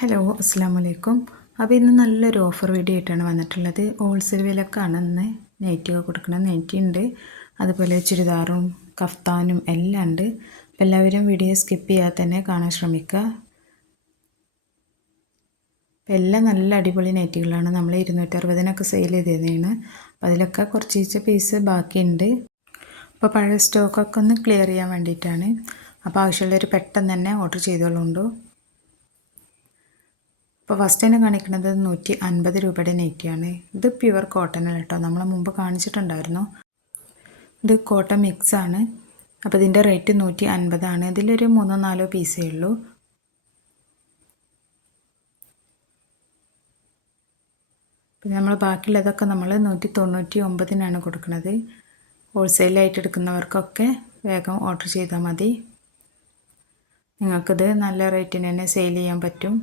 Hello അസ്സാം വലൈക്കും. അപ്പോൾ ഇന്ന് നല്ലൊരു ഓഫർ വീഡിയോ ആയിട്ടാണ് വന്നിട്ടുള്ളത്. ഹോൾസെയിൽ വിലക്കാണ് ഇന്ന് നൈറ്റിയൊക്കെ കൊടുക്കണം. നൈറ്റി ഉണ്ട്, അതുപോലെ ചുരിദാറും കഫ്താനും എല്ലാം ഉണ്ട്. അപ്പോൾ എല്ലാവരും വീഡിയോ സ്കിപ്പ് ചെയ്യാതെ തന്നെ കാണാൻ ശ്രമിക്കുക. അപ്പോൾ എല്ലാം നല്ല അടിപൊളി നൈറ്റികളാണ്. നമ്മൾ 260-നൊക്കെ സെയിൽ ചെയ്തതാണ്. അപ്പോൾ അതിലൊക്കെ കുറച്ച് പീസ് ബാക്കിയുണ്ട്. അപ്പോൾ പഴയ സ്റ്റോക്കൊക്കെ ഒന്ന് ക്ലിയർ ചെയ്യാൻ വേണ്ടിയിട്ടാണ്. അപ്പോൾ ആവശ്യമുള്ളവർ പെട്ടെന്ന് തന്നെ ഓർഡർ ചെയ്തോളുണ്ടോ. അപ്പോൾ ഫസ്റ്റ് തന്നെ കാണിക്കുന്നത് 150 രൂപയുടെ നൈറ്റിയാണ്. ഇത് പ്യുവർ കോട്ടൺ അല്ല കേട്ടോ, നമ്മൾ മുമ്പ് കാണിച്ചിട്ടുണ്ടായിരുന്നു. ഇത് കോട്ടൺ മിക്സാണ്. അപ്പോൾ ഇതിൻ്റെ റേറ്റ് 150 ആണ്. ഇതിലൊരു 3-4 പീസേ ഉള്ളൂ. പിന്നെ നമ്മൾ ബാക്കിയുള്ളതൊക്കെ നമ്മൾ 199-നാണ് കൊടുക്കുന്നത്. ഹോൾസെയിലായിട്ട് എടുക്കുന്നവർക്കൊക്കെ വേഗം ഓർഡർ ചെയ്താൽ മതി. നിങ്ങൾക്കിത് നല്ല റേറ്റിന് തന്നെ സെയിൽ ചെയ്യാൻ പറ്റും.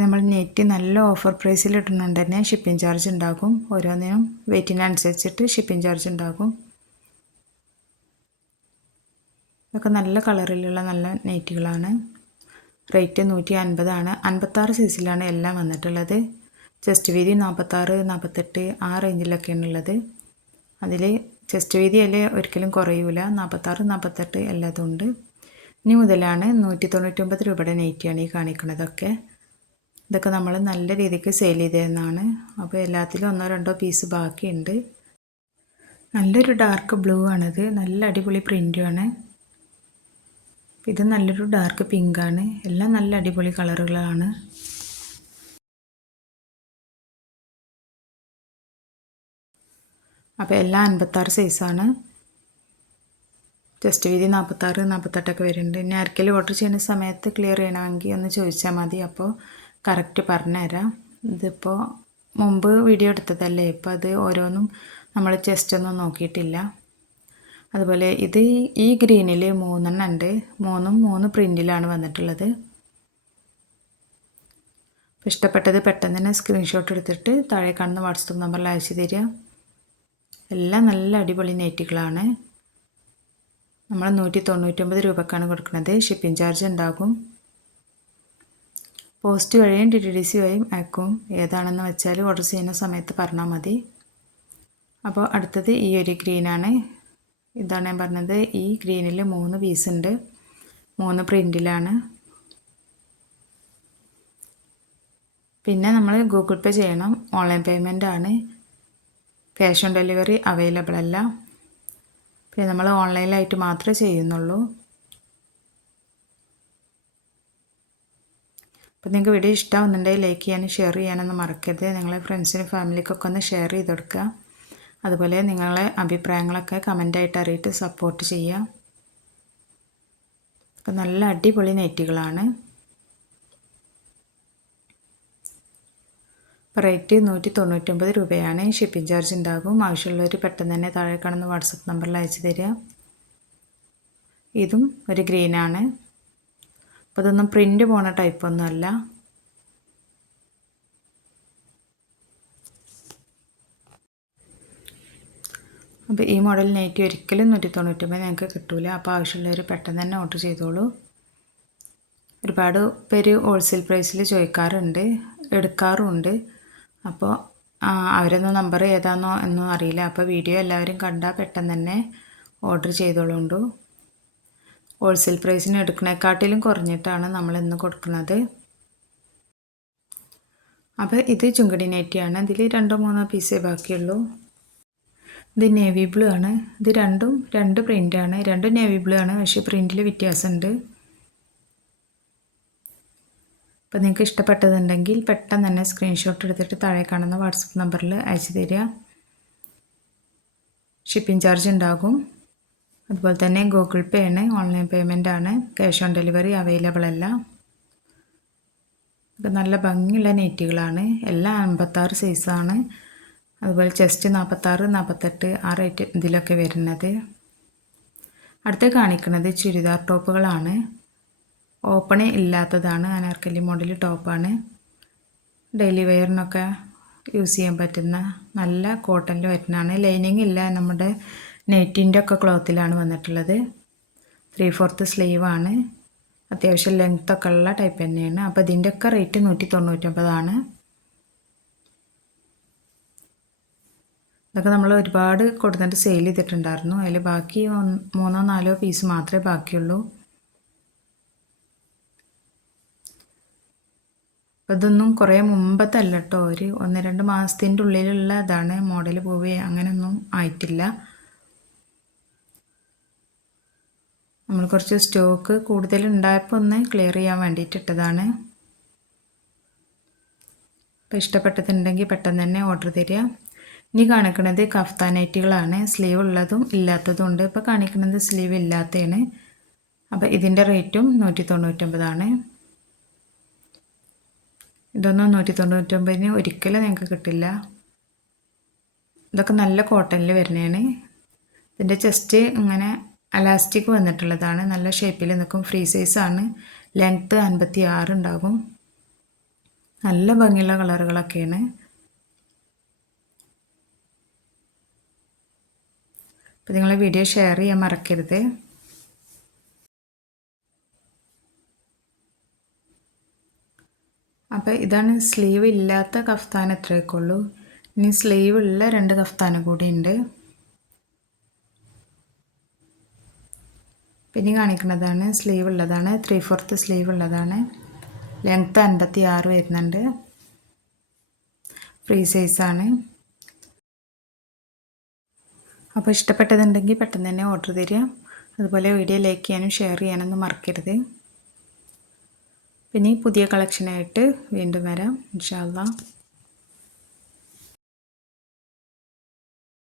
നമ്മൾ നെറ്റ് നല്ല ഓഫർ പ്രൈസിൽ ഇടുന്നുണ്ട് തന്നെ ഷിപ്പിംഗ് ചാർജ് ഉണ്ടാകും. ഓരോന്നിനും വെയിറ്റിനനുസരിച്ചിട്ട് ഷിപ്പിംഗ് ചാർജ് ഉണ്ടാകും. ഇതൊക്കെ നല്ല കളറിലുള്ള നല്ല നെറ്റുകളാണ്. റേറ്റ് 150 ആണ്. 56 സൈസിലാണ് എല്ലാം വന്നിട്ടുള്ളത്. ചെസ്റ്റ് വീതി 46, 48 ആ റേഞ്ചിലൊക്കെയാണ് ഉള്ളത്. അതിൽ ചെസ്റ്റ് വീതി അല്ലേ ഒരിക്കലും കുറയൂല. 46, 48 എല്ലാതും ഉണ്ട്. ഇനി മുതലാണ് 199 രൂപയുടെ നെറ്റിയാണ് ഈ കാണിക്കുന്നതൊക്കെ. ഇതൊക്കെ നമ്മൾ നല്ല രീതിക്ക് സെയിൽ ചെയ്തതെന്നാണ്. അപ്പോൾ എല്ലാത്തിലും 1-2 പീസ് ബാക്കിയുണ്ട്. നല്ലൊരു ഡാർക്ക് ബ്ലൂ ആണിത്. നല്ല അടിപൊളി പ്രിൻ്റുമാണ്. ഇത് നല്ലൊരു ഡാർക്ക് പിങ്കാണ്. എല്ലാം നല്ല അടിപൊളി കളറുകളാണ്. അപ്പോൾ എല്ലാം 56 സൈസാണ്. ജസ്റ്റ് വീതി 46, 48 വരുന്നുണ്ട്. ഇനി ആർക്കെങ്കിലും ഓർഡർ ചെയ്യുന്ന സമയത്ത് ക്ലിയർ ചെയ്യണമെങ്കിൽ ഒന്ന് ചോദിച്ചാൽ മതി. അപ്പോൾ കറക്റ്റ് പറഞ്ഞുതരാം. ഇതിപ്പോൾ മുമ്പ് വീഡിയോ എടുത്തതല്ലേ, ഇപ്പോൾ അത് ഓരോന്നും നമ്മൾ ജസ്റ്റ് ഒന്നും നോക്കിയിട്ടില്ല. അതുപോലെ ഇത് ഈ ഗ്രീനിൽ 3 ഉണ്ട്. 3 പ്രിൻറ്റിലാണ് വന്നിട്ടുള്ളത്. ഇഷ്ടപ്പെട്ടത് പെട്ടെന്ന് തന്നെ സ്ക്രീൻഷോട്ട് എടുത്തിട്ട് താഴെ കാണുന്ന വാട്സപ്പ് നമ്പറിൽ അയച്ചു തരിക. എല്ലാം നല്ല അടിപൊളി നെറ്റുകളാണ്. നമ്മൾ 199 രൂപക്കാണ് കൊടുക്കുന്നത്. ഷിപ്പിംഗ് ചാർജ് ഉണ്ടാകും. പോസ്റ്റ് വഴിയും DTDC വഴിയും അയക്കും. ഏതാണെന്ന് വെച്ചാൽ ഓർഡർ ചെയ്യുന്ന സമയത്ത് പറഞ്ഞാൽ മതി. അപ്പോൾ അടുത്തത് ഈ ഒരു ഗ്രീനാണ്. ഇതാണ് ഞാൻ പറഞ്ഞത്. ഈ ഗ്രീനിൽ 3 പീസ് ഉണ്ട്. 3 പ്രിൻറ്റിലാണ്. പിന്നെ നമ്മൾ ഗൂഗിൾ പേ ചെയ്യണം. ഓൺലൈൻ പേയ്മെൻ്റ് ആണ്. ക്യാഷ് ഓൺ ഡെലിവറി അവൈലബിൾ അല്ല. പിന്നെ നമ്മൾ ഓൺലൈനിലായിട്ട് മാത്രമേ ചെയ്യുന്നുള്ളൂ. അപ്പോൾ നിങ്ങൾക്ക് വീഡിയോ ഇഷ്ടമാവുന്നുണ്ടെങ്കിൽ ലൈക്ക് ചെയ്യാനും ഷെയർ ചെയ്യാനൊന്നും മറക്കരുത്. നിങ്ങളെ ഫ്രണ്ട്സിനും ഫാമിലിക്കൊക്കെ ഒന്ന് ഷെയർ ചെയ്ത് കൊടുക്കുക. അതുപോലെ നിങ്ങളെ അഭിപ്രായങ്ങളൊക്കെ കമൻ്റായിട്ട് അറിയിട്ട് സപ്പോർട്ട് ചെയ്യുക. അപ്പോൾ നല്ല അടിപൊളി നെറ്റുകളാണ്. അപ്പോൾ റേറ്റ് 199 രൂപയാണ്. ഷിപ്പിംഗ് ചാർജ് ഉണ്ടാകും. ആവശ്യമുള്ളവർ പെട്ടെന്ന് തന്നെ താഴെ കാണുന്ന വാട്സപ്പ് നമ്പറിൽ അയച്ചു തരിക. ഇതും ഒരു ഗ്രീനാണ്. അപ്പോൾ ഇതൊന്നും പ്രിൻ്റ് പോണ ടൈപ്പൊന്നും അല്ല. അപ്പോൾ ഈ മോഡൽ നൈറ്റി ഒരിക്കലും 199 ഞങ്ങൾക്ക് കിട്ടില്ല. അപ്പോൾ ആവശ്യമുള്ളവർ പെട്ടെന്ന് തന്നെ ഓർഡർ ചെയ്തോളൂ. ഒരുപാട് പേര് ഹോൾസെയിൽ പ്രൈസിൽ ചോദിക്കാറുണ്ട്, എടുക്കാറുമുണ്ട്. അപ്പോൾ അവരൊന്നും നമ്പർ ഏതാണെന്നോ എന്നോ അറിയില്ല. അപ്പോൾ വീഡിയോ എല്ലാവരും കണ്ടാൽ പെട്ടെന്ന് തന്നെ ഓർഡർ ചെയ്തോളുണ്ടു. ഹോൾസെയിൽ പ്രൈസിന് എടുക്കുന്നതിനെക്കാട്ടിലും കുറഞ്ഞിട്ടാണ് നമ്മൾ ഇന്ന് കൊടുക്കുന്നത്. അപ്പോൾ ഇത് ചുങ്കടി നെറ്റിയാണ്. ഇതിൽ 2-3 പീസേ ബാക്കിയുള്ളൂ. ഇത് നേവി ബ്ലൂ ആണ്. ഇത് രണ്ടും 2 പ്രിൻ്റാണ്. രണ്ടും നേവി ബ്ലൂ ആണ്, പക്ഷേ പ്രിൻറ്റിൽ വ്യത്യാസമുണ്ട്. അപ്പോൾ നിങ്ങൾക്ക് ഇഷ്ടപ്പെട്ടതുണ്ടെങ്കിൽ പെട്ടെന്ന് തന്നെ സ്ക്രീൻഷോട്ട് എടുത്തിട്ട് താഴെ കാണുന്ന വാട്സപ്പ് നമ്പറിൽ അയച്ചു തരിക. ഷിപ്പിംഗ് ചാർജ് ഉണ്ടാകും. അതുപോലെ തന്നെ ഗൂഗിൾ പേ ആണ്, ഓൺലൈൻ പേയ്മെൻ്റ് ആണ്. ക്യാഷ് ഓൺ ഡെലിവറി അവൈലബിൾ അല്ല. ഇത് നല്ല ഭംഗിയുള്ള നെറ്റുകളാണ്. എല്ലാം 56 സൈസാണ്. അതുപോലെ ചെസ്റ്റ് 46, 48 ആ റേറ്റ് ഇതിലൊക്കെ വരുന്നത്. അടുത്ത് കാണിക്കുന്നത് ചുരിദാർ ടോപ്പുകളാണ്. ഓപ്പൺ ഇല്ലാത്തതാണ്. അനാർക്കലി മോഡൽ ടോപ്പാണ്. ഡെയിലി വെയറിനൊക്കെ യൂസ് ചെയ്യാൻ പറ്റുന്ന നല്ല കോട്ടണിൽ വരുന്നതാണ്. ലൈനിങ് ഇല്ല നമ്മുടെ നെറ്റിൻ്റെ ഒക്കെ ക്ലോത്തിലാണ് വന്നിട്ടുള്ളത്. 3/4 സ്ലീവാണ്. അത്യാവശ്യം ലെങ്ത്തൊക്കെ ഉള്ള ടൈപ്പ് തന്നെയാണ്. അപ്പോൾ ഇതിൻ്റെയൊക്കെ റേറ്റ് 199 ഇതൊക്കെ നമ്മൾ ഒരുപാട് കൊടുത്തിട്ട് സെയിൽ ചെയ്തിട്ടുണ്ടായിരുന്നു. അതിൽ ബാക്കി 3-4 പീസ് മാത്രമേ ബാക്കിയുള്ളൂ. അപ്പോൾ ഇതൊന്നും കുറേ മുമ്പത്തല്ല കേട്ടോ, ഒരു 1-2 മാസത്തിൻ്റെ ഉള്ളിലുള്ള ഇതാണ്. മോഡൽ പോവേ അങ്ങനെയൊന്നും ആയിട്ടില്ല. നമ്മൾ കുറച്ച് സ്റ്റോക്ക് കൂടുതൽ ഉണ്ടായപ്പോൾ ഒന്ന് ക്ലിയർ ചെയ്യാൻ വേണ്ടിയിട്ടിട്ടതാണ്. അപ്പോൾ ഇഷ്ടപ്പെട്ടതുണ്ടെങ്കിൽ പെട്ടെന്ന് തന്നെ ഓർഡർ തരിക. ഇനി കാണിക്കുന്നത് കഫ്താൻ നൈറ്റികളാണ്. സ്ലീവ് ഉള്ളതും ഇല്ലാത്തതും ഉണ്ട്. ഇപ്പോൾ കാണിക്കുന്നത് സ്ലീവ് ഇല്ലാത്തതാണ്. അപ്പോൾ ഇതിൻ്റെ റേറ്റും 199. ഇതൊന്നും 199 ഒരിക്കലും നിങ്ങൾക്ക് കിട്ടില്ല. ഇതൊക്കെ നല്ല കോട്ടണിൽ വരുന്നതാണ്. ഇതിൻ്റെ ചെസ്റ്റ് ഇങ്ങനെ അലാസ്റ്റിക് വന്നിട്ടുള്ളതാണ്. നല്ല ഷേപ്പിൽ നിൽക്കും. ഫ്രീ സൈസാണ്. ലെങ്ത്ത് 56 ഉണ്ടാകും. നല്ല ഭംഗിയുള്ള കളറുകളൊക്കെയാണ്. അപ്പോൾ നിങ്ങൾ വീഡിയോ ഷെയർ ചെയ്യാൻ മറക്കരുത്. അപ്പോൾ ഇതാണ് സ്ലീവ് ഇല്ലാത്ത കഫ്താൻ. എത്രയൊക്കെ ഉള്ളൂ. ഇനി സ്ലീവ് ഉള്ള 2 കഫ്താനും കൂടി ഉണ്ട്. പിന്നെ കാണിക്കുന്നതാണ് സ്ലീവ് ഉള്ളതാണ്. 3/4 സ്ലീവ് ഉള്ളതാണ്. ലെങ്ത്ത് 56 വരുന്നുണ്ട്. ഫ്രീ സൈസാണ്. അപ്പോൾ ഇഷ്ടപ്പെട്ടതുണ്ടെങ്കിൽ പെട്ടെന്ന് തന്നെ ഓർഡർ തരിക. അതുപോലെ വീഡിയോ ലൈക്ക് ചെയ്യാനും ഷെയർ ചെയ്യാനൊന്നും മറക്കരുത്. പിന്നെ പുതിയ കളക്ഷനായിട്ട് വീണ്ടും വരാം ഇൻഷാ അല്ലാഹ്.